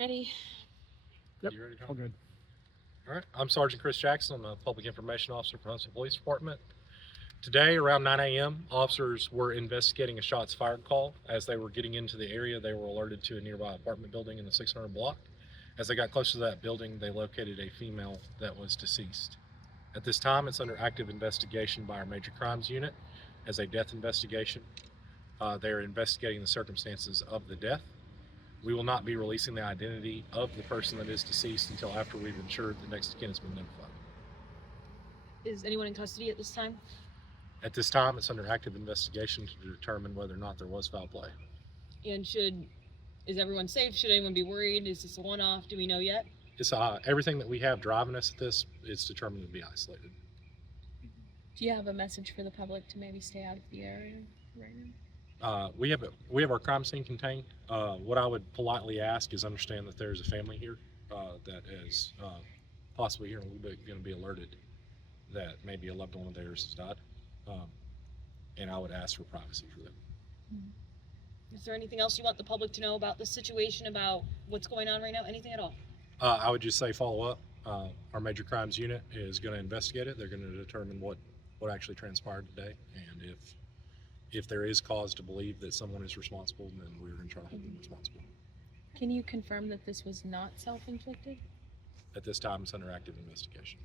Ready? Yep. You ready, John? All good. All right. I'm Sergeant Chris Jackson. I'm a Public Information Officer for Huntsville Police Department. Today, around 9 a.m., officers were investigating a shots fired call. As they were getting into the area, they were alerted to a nearby apartment building in the 600 block. As they got close to that building, they located a female that was deceased. At this time, it's under active investigation by our Major Crimes Unit as a death investigation. They are investigating the circumstances of the death. We will not be releasing the identity of the person that is deceased until after we've ensured the next of kin has been notified. Is anyone in custody at this time? At this time, it's under active investigation to determine whether or not there was foul play. And is everyone safe? Should anyone be worried? Is this a one-off? Do we know yet? It's everything that we have driving us at this is determined to be isolated. Do you have a message for the public to maybe stay out of the area right now? We have our crime scene contained. What I would politely ask is understand that there's a family here that is possibly here in a little bit going to be alerted that maybe a loved one of theirs has died, and I would ask for privacy for them. Is there anything else you want the public to know about the situation, about what's going on right now? Anything at all? I would just say follow up. Our Major Crimes Unit is going to investigate it. They're going to determine what actually transpired today, and if there is cause to believe that someone is responsible, then we're going to try to hold them responsible. Can you confirm that this was not self-inflicted? At this time, it's under active investigation.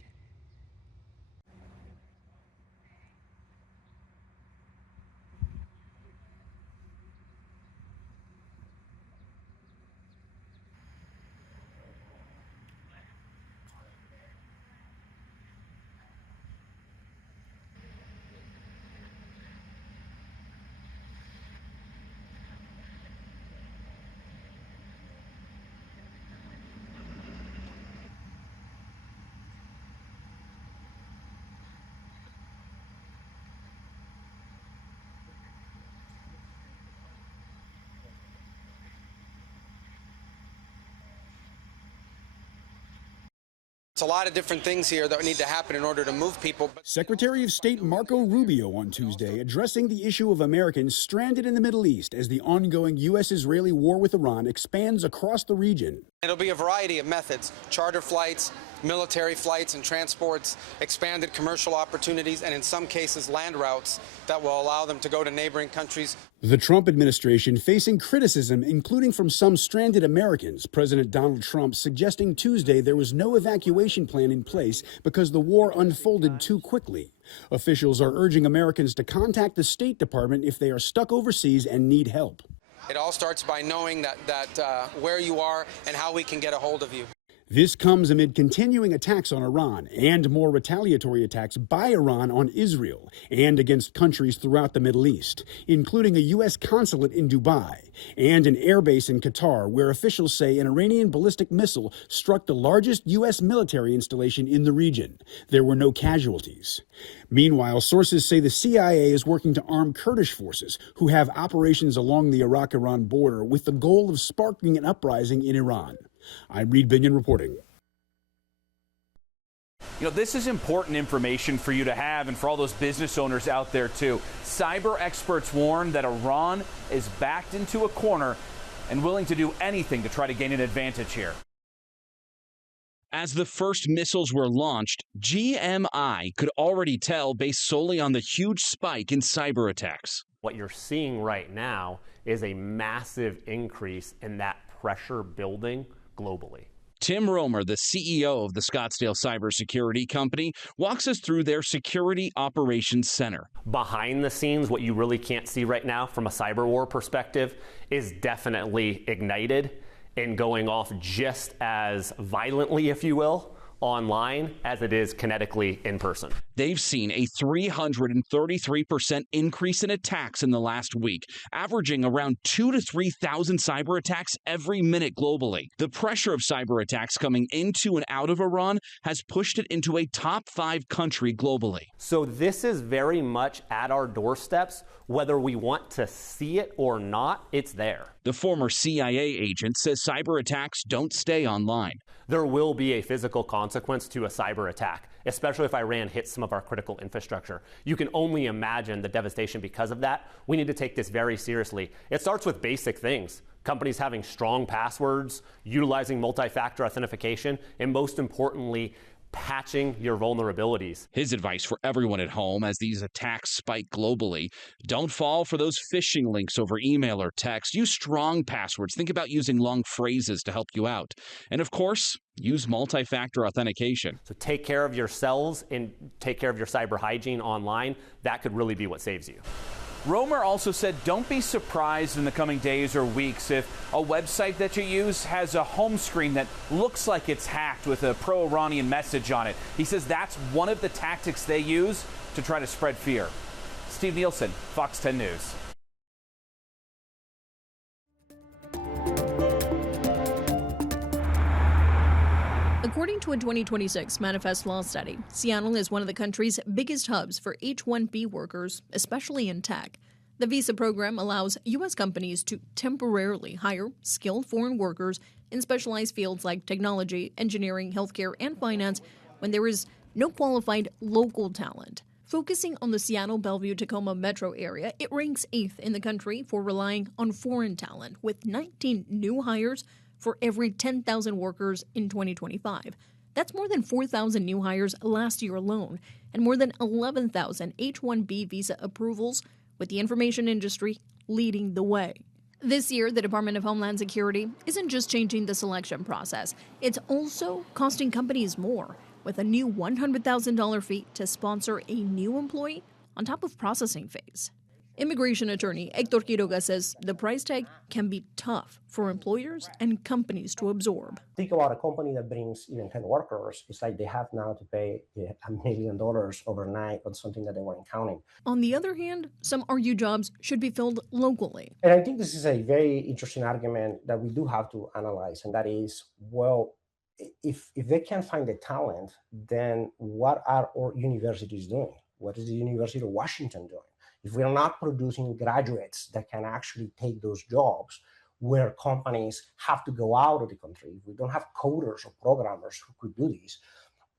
It's a lot of different things here that need to happen in order to move people. Secretary of State Marco Rubio on Tuesday addressing the issue of Americans stranded in the Middle East as the ongoing U.S.-Israeli war with Iran expands across the region. It'll be a variety of methods: charter flights, military flights and transports, expanded commercial opportunities, and in some cases land routes that will allow them to go to neighboring countries. The Trump administration facing criticism, including from some stranded Americans. President Donald Trump suggesting Tuesday there was no evacuation plan in place because the war unfolded too quickly. Officials are urging Americans to contact the State Department if they are stuck overseas and need help. It all starts by knowing that where you are and how we can get a hold of you. This comes amid continuing attacks on Iran and more retaliatory attacks by Iran on Israel and against countries throughout the Middle East, including a U.S. consulate in Dubai and an airbase in Qatar, where officials say an Iranian ballistic missile struck the largest U.S. military installation in the region. There were no casualties. Meanwhile, sources say the CIA is working to arm Kurdish forces who have operations along the Iraq-Iran border with the goal of sparking an uprising in Iran. I'm Reed Binion reporting. You know, this is important information for you to have and for all those business owners out there, too. Cyber experts warn that Iran is backed into a corner and willing to do anything to try to gain an advantage here. As the first missiles were launched, GMI could already tell based solely on the huge spike in cyber attacks. What you're seeing right now is a massive increase in that pressure building globally. Tim Romer, the CEO of the Scottsdale Cybersecurity Company, walks us through their Security Operations Center. Behind the scenes, what you really can't see right now from a cyber war perspective is definitely ignited and going off just as violently, if you will, online as it is kinetically in person. They've seen a 333% increase in attacks in the last week, averaging around 2,000 to 3,000 cyber attacks every minute globally. The pressure of cyber attacks coming into and out of Iran has pushed it into a top 5 country globally. So this is very much at our doorsteps. Whether we want to see it or not, it's there. The former CIA agent says cyber attacks don't stay online. there will be a physical consequence to a cyber attack, especially if Iran hits some of our critical infrastructure. You can only imagine the devastation because of that. We need to take this very seriously. It starts with basic things. Companies having strong passwords, utilizing multi-factor authentication, and most importantly, patching your vulnerabilities. His advice for everyone at home as these attacks spike globally: don't fall for those phishing links over email or text. Use strong passwords. Think about using long phrases to help you out. And of course, use multi-factor authentication. So take care of yourselves and take care of your cyber hygiene online. That could really be what saves you. Romer also said don't be surprised in the coming days or weeks if a website that you use has a home screen that looks like it's hacked with a pro-Iranian message on it. He says that's one of the tactics they use to try to spread fear. Steve Nielsen, Fox 10 News. According to a 2026 Manifest Law study, Seattle is one of the country's biggest hubs for H-1B workers, especially in tech. The visa program allows U.S. companies to temporarily hire skilled foreign workers in specialized fields like technology, engineering, healthcare, and finance when there is no qualified local talent. Focusing on the Seattle-Bellevue-Tacoma metro area, it ranks 8th in the country for relying on foreign talent, with 19 new hires for every 10,000 workers in 2025. That's more than 4,000 new hires last year alone, and more than 11,000 H-1B visa approvals, with the information industry leading the way. This year, the Department of Homeland Security isn't just changing the selection process, it's also costing companies more, with a new $100,000 fee to sponsor a new employee on top of processing fees. Immigration attorney Hector Quiroga says the price tag can be tough for employers and companies to absorb. Think about a company that brings even 10 workers. It's like they have now to pay $1 million overnight on something that they weren't counting. On the other hand, some argue jobs should be filled locally. And I think this is a very interesting argument that we do have to analyze, and that is, well, if they can't find the talent, then what are our universities doing? What is the University of Washington doing? If we're not producing graduates that can actually take those jobs where companies have to go out of the country, if we don't have coders or programmers who could do these,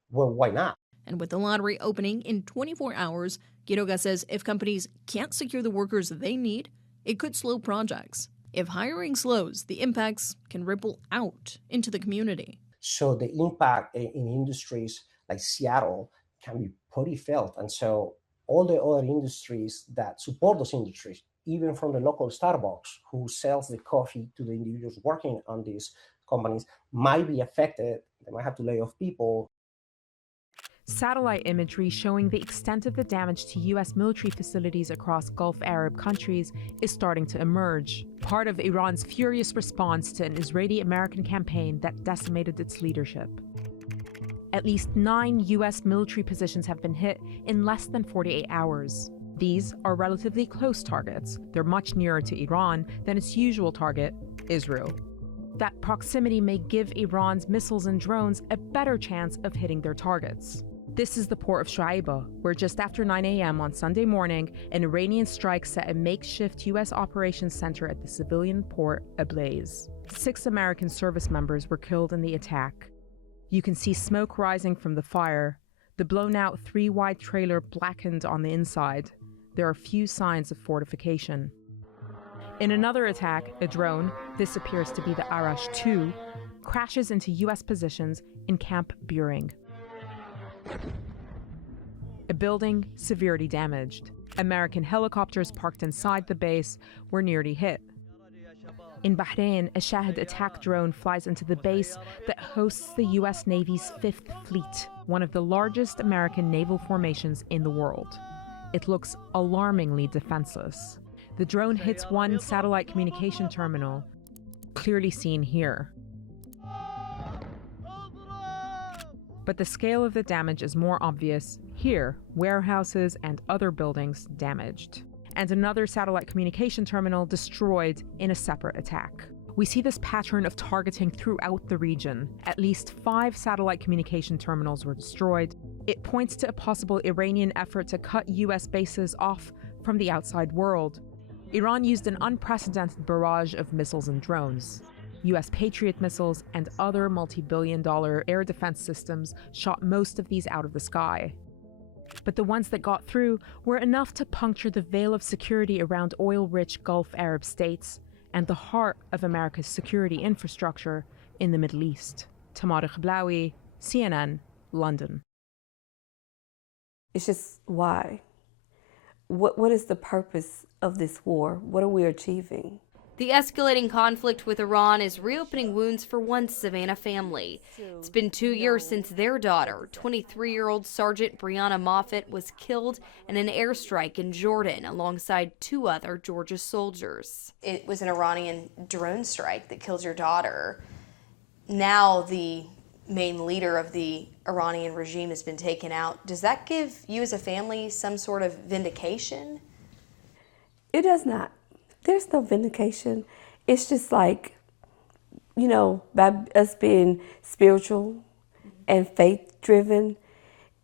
well, why not? And with the lottery opening in 24 hours, Quiroga says if companies can't secure the workers they need, it could slow projects. If hiring slows, the impacts can ripple out into the community. So the impact in industries like Seattle can be pretty felt. And so all the other industries that support those industries, even from the local Starbucks who sells the coffee to the individuals working on these companies, might be affected. They might have to lay off people. Satellite imagery showing the extent of the damage to U.S. military facilities across Gulf Arab countries is starting to emerge, part of Iran's furious response to an Israeli-American campaign that decimated its leadership. At least 9 U.S. military positions have been hit in less than 48 hours. These are relatively close targets. They're much nearer to Iran than its usual target, Israel. That proximity may give Iran's missiles and drones a better chance of hitting their targets. This is the port of Shuaiba, where just after 9 a.m. on Sunday morning, an Iranian strike set a makeshift U.S. operations center at the civilian port ablaze. 6 American service members were killed in the attack. You can see smoke rising from the fire. The blown-out 3-wide trailer blackened on the inside. There are few signs of fortification. In another attack, a drone, this appears to be the Arash 2, crashes into U.S. positions in Camp Buring. A building severely damaged. American helicopters parked inside the base were nearly hit. In Bahrain, a Shahid attack drone flies into the base that hosts the U.S. Navy's 5th Fleet, one of the largest American naval formations in the world. It looks alarmingly defenseless. The drone hits one satellite communication terminal, clearly seen here. But the scale of the damage is more obvious here, warehouses and other buildings damaged. And another satellite communication terminal destroyed in a separate attack. We see this pattern of targeting throughout the region. At least 5 satellite communication terminals were destroyed. It points to a possible Iranian effort to cut U.S. bases off from the outside world. Iran used an unprecedented barrage of missiles and drones. U.S. Patriot missiles and other multi-billion-dollar air defense systems shot most of these out of the sky. But the ones that got through were enough to puncture the veil of security around oil-rich Gulf Arab states and the heart of America's security infrastructure in the Middle East. Tamara Geblawi, CNN, London. It's just why? What is the purpose of this war? What are we achieving? The escalating conflict with Iran is reopening wounds for one Savannah family. It's been 2 years since their daughter, 23-year-old Sergeant Brianna Moffitt, was killed in an airstrike in Jordan alongside 2 other Georgia soldiers. It was an Iranian drone strike that killed your daughter. Now the main leader of the Iranian regime has been taken out. Does that give you as a family some sort of vindication? It does not. There's no vindication. It's just like, you know, by us being spiritual and faith-driven,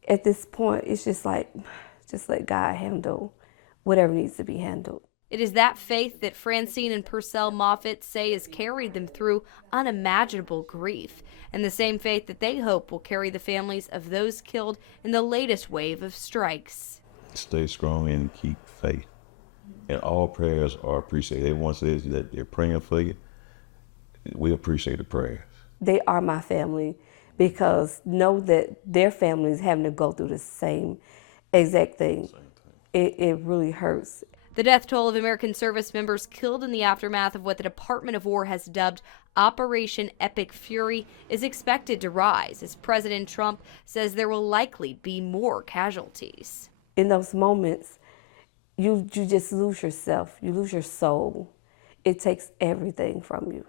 at this point, it's just like, just let God handle whatever needs to be handled. It is that faith that Francine and Purcell Moffitt say has carried them through unimaginable grief, and the same faith that they hope will carry the families of those killed in the latest wave of strikes. Stay strong and keep faith. And all prayers are appreciated. Everyone says that they're praying for you. We appreciate the prayers. They are my family because know that their family is having to go through the same exact thing. It really hurts. The death toll of American service members killed in the aftermath of what the Department of War has dubbed Operation Epic Fury is expected to rise as President Trump says there will likely be more casualties. In those moments, you just lose yourself. You lose your soul. It takes everything from you.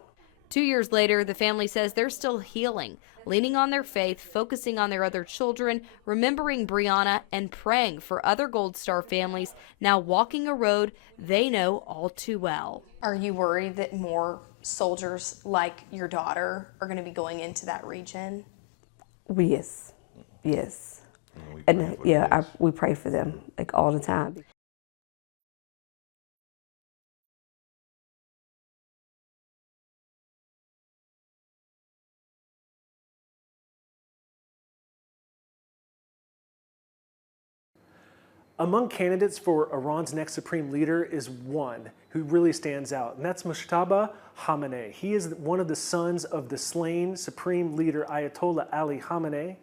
2 years later, the family says they're still healing, leaning on their faith, focusing on their other children, remembering Brianna, and praying for other Gold Star families now walking a road they know all too well. Are you worried that more soldiers like your daughter are going to be going into that region? Yes. And yeah, we pray for them like all the time. Among candidates for Iran's next supreme leader is one who really stands out, and that's Mojtaba Khamenei. He is one of the sons of the slain supreme leader Ayatollah Ali Khamenei,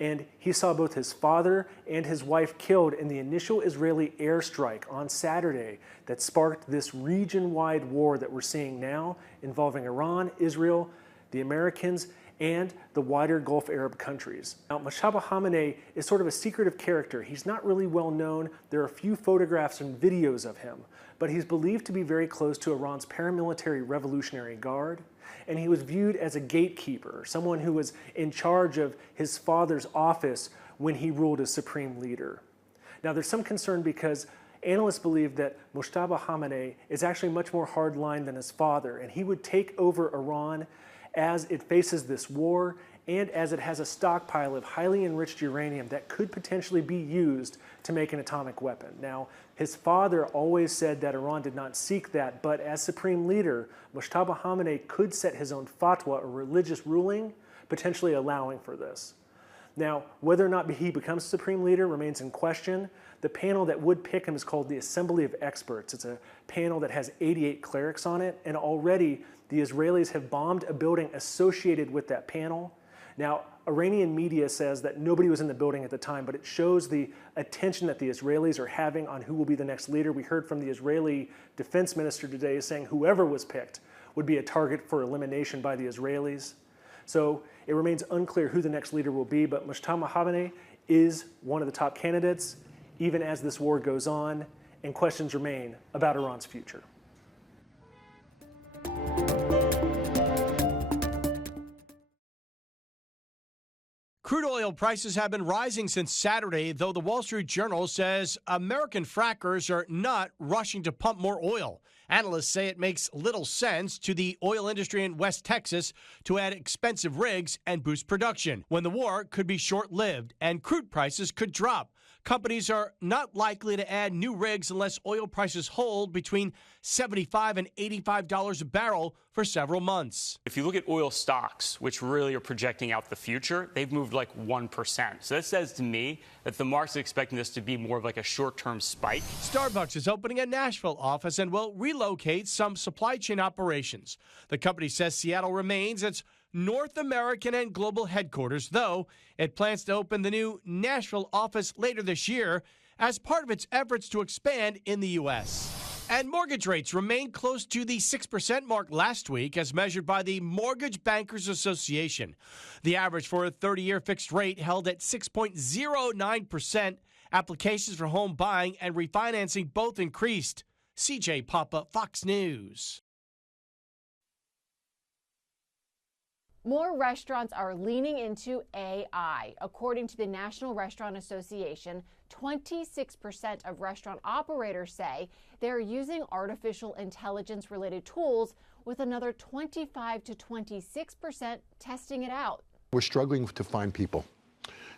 and he saw both his father and his wife killed in the initial Israeli airstrike on Saturday that sparked this region-wide war that we're seeing now involving Iran, Israel, the Americans, and the wider Gulf Arab countries. Now, Mojtaba Khamenei is sort of a secretive character. He's not really well known. There are a few photographs and videos of him, but he's believed to be very close to Iran's paramilitary Revolutionary Guard, and he was viewed as a gatekeeper, someone who was in charge of his father's office when he ruled as supreme leader. Now, there's some concern because analysts believe that Mojtaba Khamenei is actually much more hardline than his father, and he would take over Iran as it faces this war and as it has a stockpile of highly enriched uranium that could potentially be used to make an atomic weapon. Now, his father always said that Iran did not seek that, but as supreme leader, Mojtaba Khamenei could set his own fatwa, or religious ruling, potentially allowing for this. Now, whether or not he becomes supreme leader remains in question. The panel that would pick him is called the Assembly of Experts. It's a panel that has 88 clerics on it, and already the Israelis have bombed a building associated with that panel. Now, Iranian media says that nobody was in the building at the time, but it shows the attention that the Israelis are having on who will be the next leader. We heard from the Israeli defense minister today saying whoever was picked would be a target for elimination by the Israelis. So it remains unclear who the next leader will be, but Mojtaba Khamenei is one of the top candidates, even as this war goes on, and questions remain about Iran's future. Crude oil prices have been rising since Saturday, though the Wall Street Journal says American frackers are not rushing to pump more oil. Analysts say it makes little sense to the oil industry in West Texas to add expensive rigs and boost production when the war could be short-lived and crude prices could drop. Companies are not likely to add new rigs unless oil prices hold between $75 and $85 a barrel for several months. If you look at oil stocks, which really are projecting out the future, they've moved like 1%. So that says to me that the market's expecting this to be more of like a short-term spike. Starbucks is opening a Nashville office and will relocate some supply chain operations. The company says Seattle remains its North American and global headquarters, though it plans to open the new Nashville office later this year as part of its efforts to expand in the U.S. And mortgage rates remained close to the 6% mark last week as measured by the Mortgage Bankers Association. The average for a 30-year fixed rate held at 6.09%. Applications for home buying and refinancing both increased. CJ Papa, Fox News. More restaurants are leaning into AI. According to the National Restaurant Association, 26% of restaurant operators say they're using artificial intelligence-related tools, with another 25 to 26% testing it out. We're struggling to find people.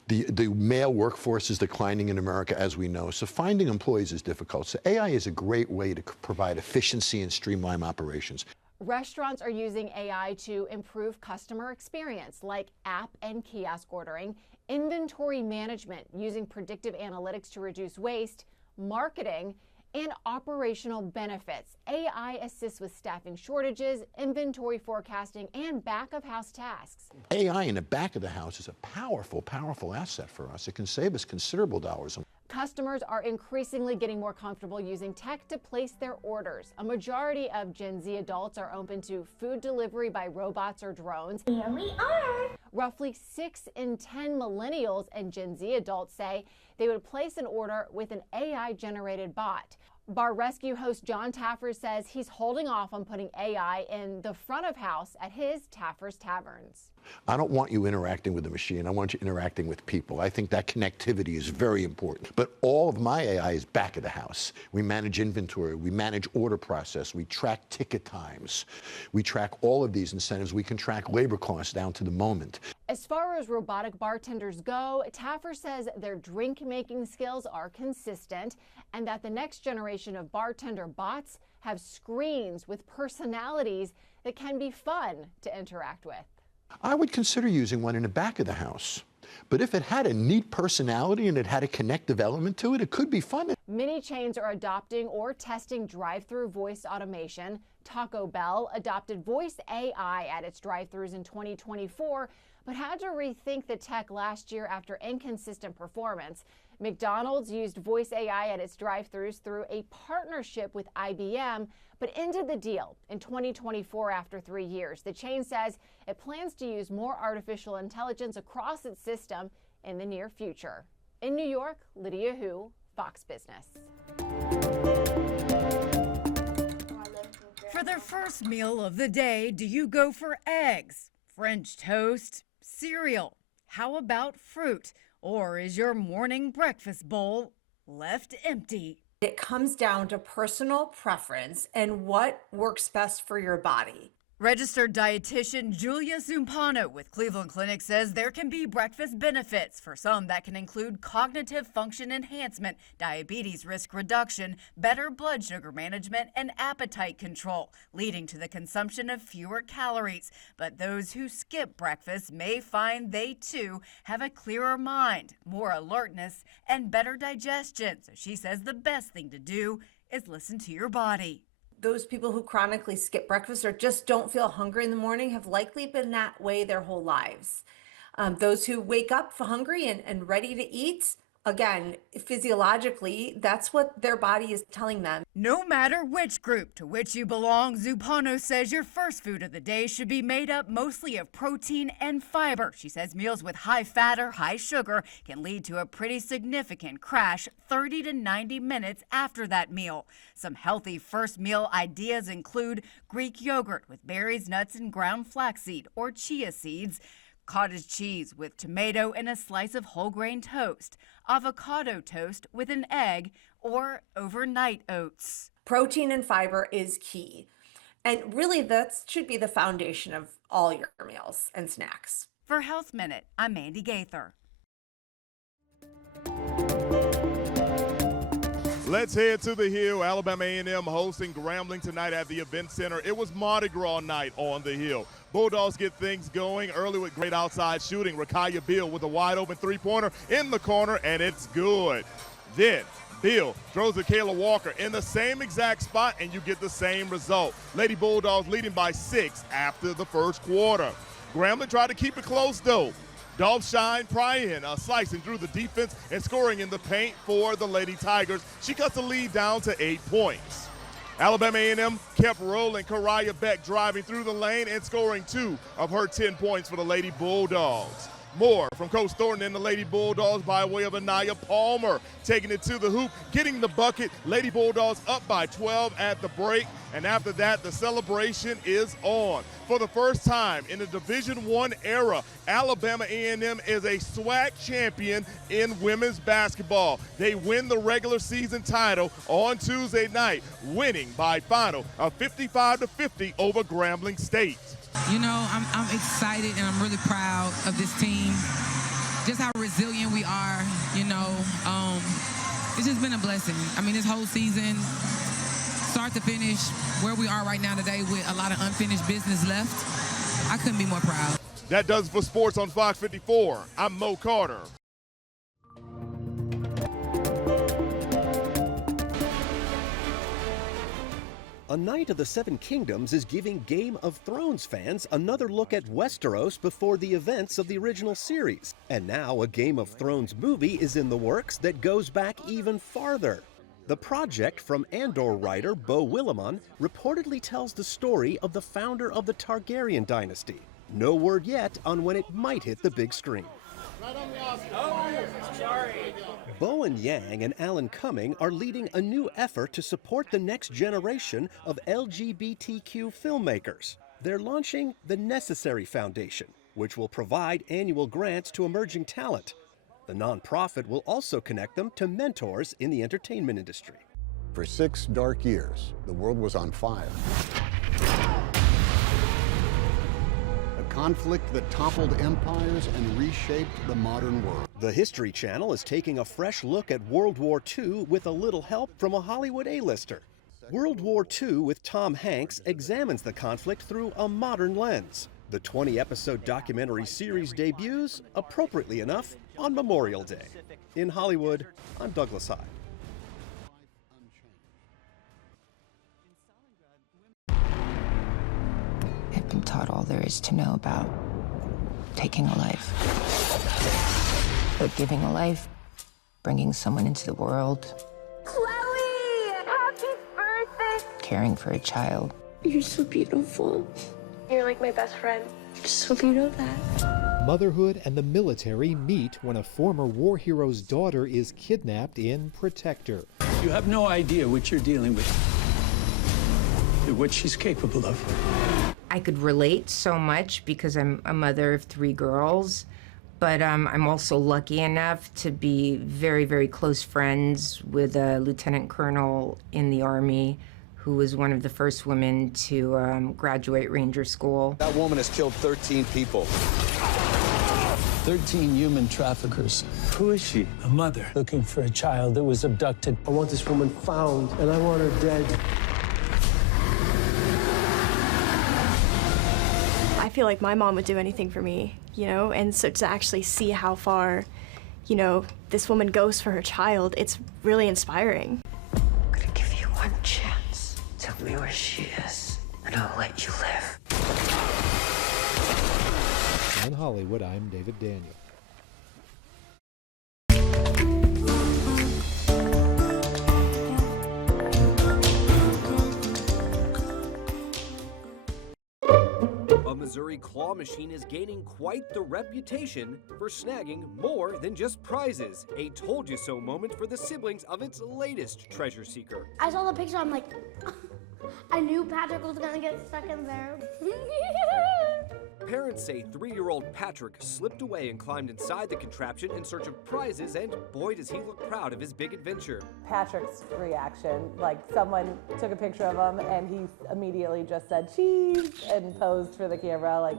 The male workforce is declining in America, as we know, so finding employees is difficult. So AI is a great way to provide efficiency and streamline operations. Restaurants are using AI to improve customer experience, like app and kiosk ordering, inventory management using predictive analytics to reduce waste, marketing, and operational benefits. AI assists with staffing shortages, inventory forecasting, and back-of-house tasks. AI in the back of the house is a powerful, powerful asset for us. It can save us considerable dollars. Customers are increasingly getting more comfortable using tech to place their orders. A majority of Gen Z adults are open to food delivery by robots or drones. Here we are. Roughly 6 in 10 millennials and Gen Z adults say they would place an order with an AI-generated bot. Bar Rescue host John Taffers says he's holding off on putting AI in the front of house at his Taffers Taverns. I don't want you interacting with the machine. I want you interacting with people. I think that connectivity is very important. But all of my AI is back of the house. We manage inventory. We manage order process. We track ticket times. We track all of these incentives. We can track labor costs down to the moment. As far as robotic bartenders go, Taffer says their drink-making skills are consistent and that the next generation of bartender bots have screens with personalities that can be fun to interact with. I would consider using one in the back of the house. But if it had a neat personality and it had a connective element to it, it could be fun. Many chains are adopting or testing drive-through voice automation. Taco Bell adopted voice AI at its drive-thrus in 2024, but had to rethink the tech last year after inconsistent performance. McDonald's used voice AI at its drive-thrus through a partnership with IBM, but ended the deal in 2024 after 3 years. The chain says it plans to use more artificial intelligence across its system in the near future. In New York, Lydia Hu, Fox Business. For the first meal of the day, do you go for eggs, French toast, cereal? How about fruit? Or is your morning breakfast bowl left empty? It comes down to personal preference and what works best for your body. Registered dietitian Julia Zumpano with Cleveland Clinic says there can be breakfast benefits. For some, that can include cognitive function enhancement, diabetes risk reduction, better blood sugar management, and appetite control, leading to the consumption of fewer calories. But those who skip breakfast may find they, too, have a clearer mind, more alertness, and better digestion. So she says the best thing to do is listen to your body. Those people who chronically skip breakfast or just don't feel hungry in the morning have likely been that way their whole lives. Those who wake up hungry and ready to eat, again, physiologically, that's what their body is telling them. No matter which group to which you belong, Zumpano says your first food of the day should be made up mostly of protein and fiber. She says meals with high fat or high sugar can lead to a pretty significant crash 30 to 90 minutes after that meal. Some healthy first meal ideas include Greek yogurt with berries, nuts, and ground flaxseed, or chia seeds, cottage cheese with tomato and a slice of whole grain toast, avocado toast with an egg, or overnight oats. Protein and fiber is key. And really, that should be the foundation of all your meals and snacks. For Health Minute, I'm Mandy Gaither. Let's head to the Hill. Alabama A&M hosting Grambling tonight at the Event Center. It was Mardi Gras night on the Hill. Bulldogs get things going early with great outside shooting. Rakaya Bill with a wide-open three-pointer in the corner, and it's good. Then Bill throws to Kayla Walker in the same exact spot, and you get the same result. Lady Bulldogs leading by 6 after the first quarter. Grambling tried to keep it close, though. Dolphshine Pryan slicing through the defense and scoring in the paint for the Lady Tigers. She cuts the lead down to 8 points. Alabama A&M kept rolling. Karaya Beck driving through the lane and scoring 2 of her 10 points for the Lady Bulldogs. More from Coach Thornton and the Lady Bulldogs by way of Anaya Palmer, taking it to the hoop, getting the bucket. Lady Bulldogs up by 12 at the break, and after that, the celebration is on. For the first time in the Division I era, Alabama A&M is a SWAC champion in women's basketball. They win the regular season title on Tuesday night, winning by final of 55-50 over Grambling State. You know, I'm excited and I'm really proud of this team. Just how resilient we are, you know. It's just been a blessing. I mean, this whole season, start to finish, where we are right now today with a lot of unfinished business left, I couldn't be more proud. That does it for sports on Fox 54. I'm Mo Carter. A Night of the Seven Kingdoms is giving Game of Thrones fans another look at Westeros before the events of the original series. And now a Game of Thrones movie is in the works that goes back even farther. The project from Andor writer Beau Willimon reportedly tells the story of the founder of the Targaryen dynasty. No word yet on when it might hit the big screen. Bowen Yang and Alan Cumming are leading a new effort to support the next generation of LGBTQ filmmakers. They're launching the Necessary Foundation, which will provide annual grants to emerging talent. The nonprofit will also connect them to mentors in the entertainment industry. For 6 dark years, the world was on fire. Conflict that toppled empires and reshaped the modern world. The History Channel is taking a fresh look at World War II with a little help from a Hollywood A-lister. World War II with Tom Hanks examines the conflict through a modern lens. The 20-episode documentary series debuts, appropriately enough, on Memorial Day. In Hollywood, I'm Douglas Hyde. I've been taught all there is to know about taking a life. But giving a life, bringing someone into the world. Chloe! Happy birthday! Caring for a child. You're so beautiful. You're like my best friend. Just hope you know that. Motherhood and the military meet when a former war hero's daughter is kidnapped in Protector. You have no idea what you're dealing with, what she's capable of. I could relate so much because I'm a mother of 3 girls, but I'm also lucky enough to be very, very close friends with a lieutenant colonel in the Army who was one of the first women to graduate Ranger School. That woman has killed 13 people. 13 human traffickers. Who is she? A mother looking for a child that was abducted. I want this woman found, and I want her dead. I feel like my mom would do anything for me, you know, and so to actually see how far, you know, this woman goes for her child, it's really inspiring. I'm gonna give you one chance. Tell me where she is, and I'll let you live. In Hollywood, I'm David Daniel. A Missouri claw machine is gaining quite the reputation for snagging more than just prizes. A told-you-so moment for the siblings of its latest treasure seeker. I saw the picture, I'm like, I knew Patrick was gonna get stuck in there. Parents say 3-year-old Patrick slipped away and climbed inside the contraption in search of prizes, and boy does he look proud of his big adventure. Patrick's reaction, like someone took a picture of him and he immediately just said cheese and posed for the camera. Like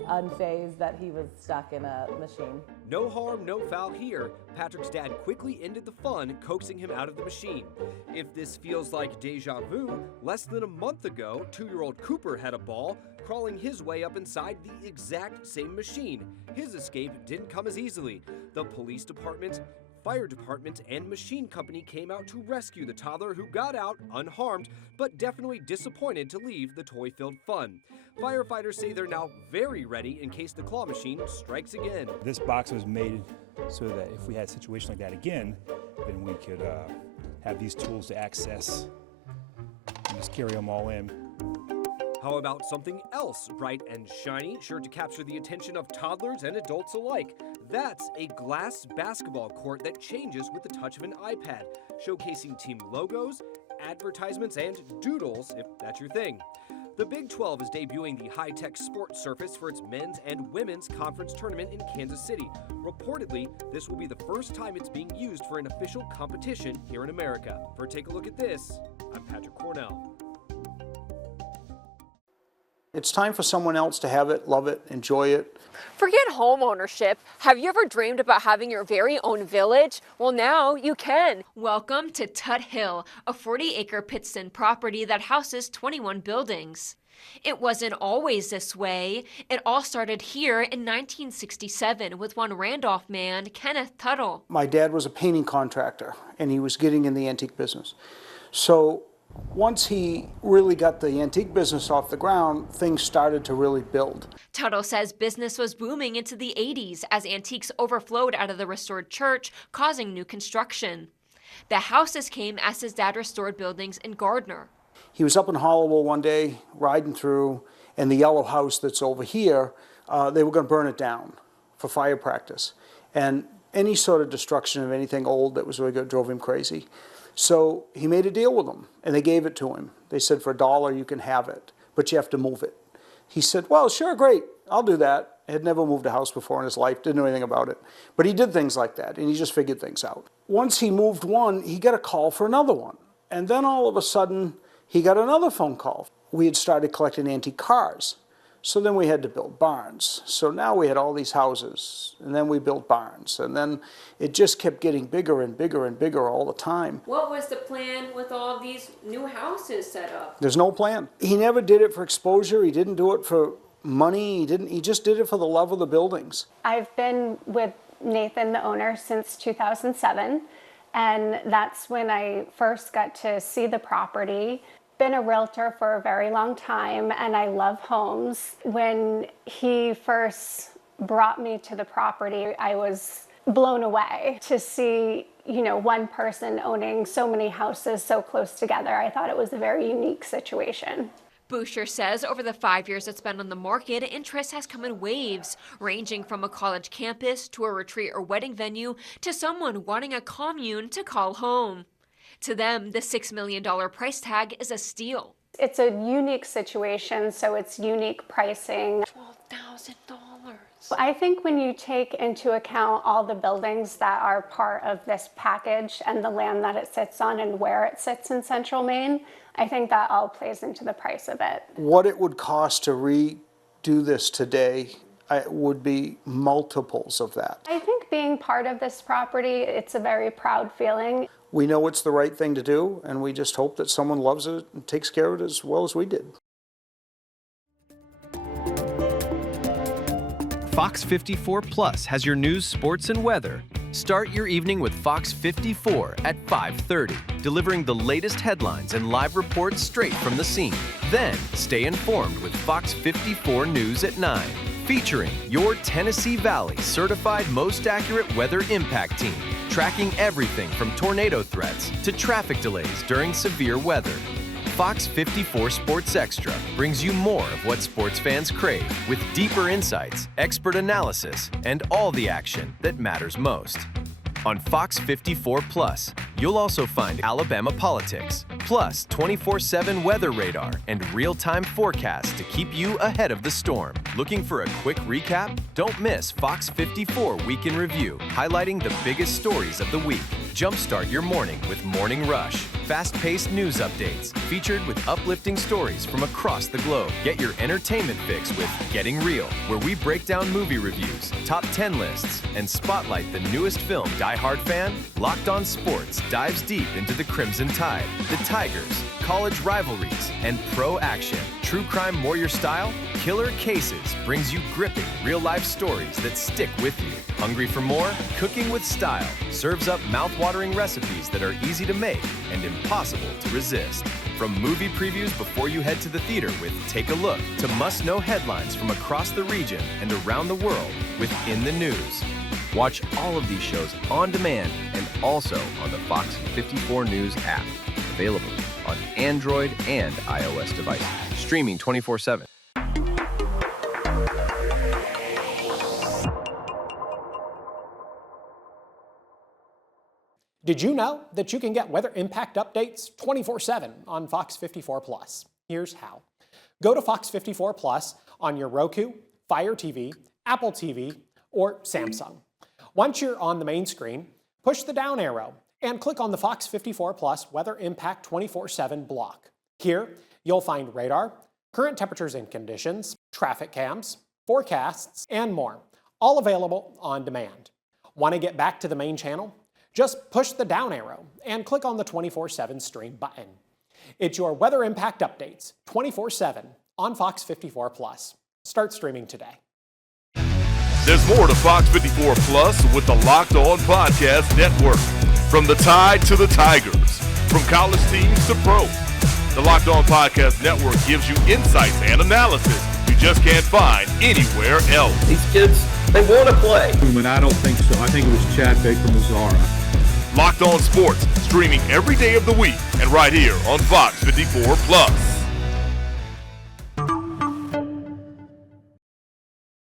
unfazed that he was stuck in a machine. No harm, no foul here. Patrick's dad quickly ended the fun, coaxing him out of the machine. If this feels like deja vu, less than a month ago, 2-year-old Cooper had a ball, crawling his way up inside the exact same machine. His escape didn't come as easily. The police department, fire department, and machine company came out to rescue the toddler, who got out unharmed, but definitely disappointed to leave the toy-filled fun. Firefighters say they're now very ready in case the claw machine strikes again. This box was made so that if we had a situation like that again, then we could have these tools to access and just carry them all in. How about something else bright and shiny, sure to capture the attention of toddlers and adults alike? That's a glass basketball court that changes with the touch of an iPad, showcasing team logos, advertisements, and doodles, if that's your thing. The Big 12 is debuting the high-tech sports surface for its men's and women's conference tournament in Kansas City. Reportedly, this will be the first time it's being used for an official competition here in America. For Take a Look at This, I'm Patrick Cornell. It's time for someone else to have it, love it, enjoy it. Forget home ownership. Have you ever dreamed about having your very own village? Well, now you can. Welcome to Tut Hill, a 40-acre Pittston property that houses 21 buildings. It wasn't always this way. It all started here in 1967 with one Randolph man, Kenneth Tuttle. My dad was a painting contractor, and he was getting in the antique business. So once he really got the antique business off the ground, things started to really build. Tuttle says business was booming into the 80s as antiques overflowed out of the restored church, causing new construction. The houses came as his dad restored buildings in Gardner. He was up in Hollowell one day, riding through, and the yellow house that's over here, they were going to burn it down for fire practice. And any sort of destruction of anything old that was really good drove him crazy. So he made a deal with them, and they gave it to him. They said, for $1, you can have it, but you have to move it. He said, well, sure, great, I'll do that. He had never moved a house before in his life, didn't know anything about it. But he did things like that, and he just figured things out. Once he moved one, he got a call for another one. And then all of a sudden, he got another phone call. We had started collecting antique cars. So then we had to build barns. So now we had all these houses, and then we built barns. And then it just kept getting bigger and bigger and bigger all the time. What was the plan with all of these new houses set up? There's no plan. He never did it for exposure. He didn't do it for money. He just did it for the love of the buildings. I've been with Nathan, the owner, since 2007. And that's when I first got to see the property. Been a realtor for a very long time, and I love homes. When he first brought me to the property, I was blown away to see, one person owning so many houses so close together. I thought it was a very unique situation. Boucher says over the 5 years it's been on the market, interest has come in waves, ranging from a college campus to a retreat or wedding venue to someone wanting a commune to call home. To them, the $6 million price tag is a steal. It's a unique situation, so it's unique pricing. $12,000. I think when you take into account all the buildings that are part of this package and the land that it sits on and where it sits in Central Maine, I think that all plays into the price of it. What it would cost to redo this today would be multiples of that. I think being part of this property, it's a very proud feeling. We know it's the right thing to do, and we just hope that someone loves it and takes care of it as well as we did. Fox 54 Plus has your news, sports, and weather. Start your evening with Fox 54 at 5:30, delivering the latest headlines and live reports straight from the scene. Then, stay informed with Fox 54 News at 9, featuring your Tennessee Valley certified most accurate weather impact team, tracking everything from tornado threats to traffic delays during severe weather. Fox 54 Sports Extra brings you more of what sports fans crave, with deeper insights, expert analysis, and all the action that matters most. On Fox 54 Plus, you'll also find Alabama politics, plus 24/7 weather radar and real-time forecasts to keep you ahead of the storm. Looking for a quick recap? Don't miss Fox 54 Week in Review, highlighting the biggest stories of the week. Jumpstart your morning with Morning Rush. Fast-paced news updates featured with uplifting stories from across the globe. Get your entertainment fix with Getting Real, where we break down movie reviews, top 10 lists, and spotlight the newest film. Die Hard fan? Locked On Sports dives deep into the Crimson Tide, the Tigers, college rivalries, and pro action. True crime warrior style? Killer Cases brings you gripping real-life stories that stick with you. Hungry for more? Cooking with Style serves up mouth-watering recipes that are easy to make and impossible to resist. From movie previews before you head to the theater with Take a Look to must-know headlines from across the region and around the world with In the News. Watch all of these shows on demand and also on the Fox 54 News app. Available on Android and iOS devices. Streaming 24/7. Did you know that you can get weather impact updates 24/7 on Fox 54 Plus? Here's how. Go to Fox 54 Plus on your Roku, Fire TV, Apple TV, or Samsung. Once you're on the main screen, push the down arrow and click on the Fox 54 Plus Weather Impact 24/7 block. Here, you'll find radar, current temperatures and conditions, traffic cams, forecasts, and more, all available on demand. Want to get back to the main channel? Just push the down arrow and click on the 24/7 stream button. It's your weather impact updates 24/7 on Fox 54 Plus. Start streaming today. There's more to Fox 54 Plus with the Locked On Podcast Network. From the Tide to the Tigers, from college teams to pro, the Locked On Podcast Network gives you insights and analysis you just can't find anywhere else. These kids, they want to play. But I don't think so. I think it was Chad Baker-Mazzara. Locked On Sports, streaming every day of the week and right here on Fox 54 Plus.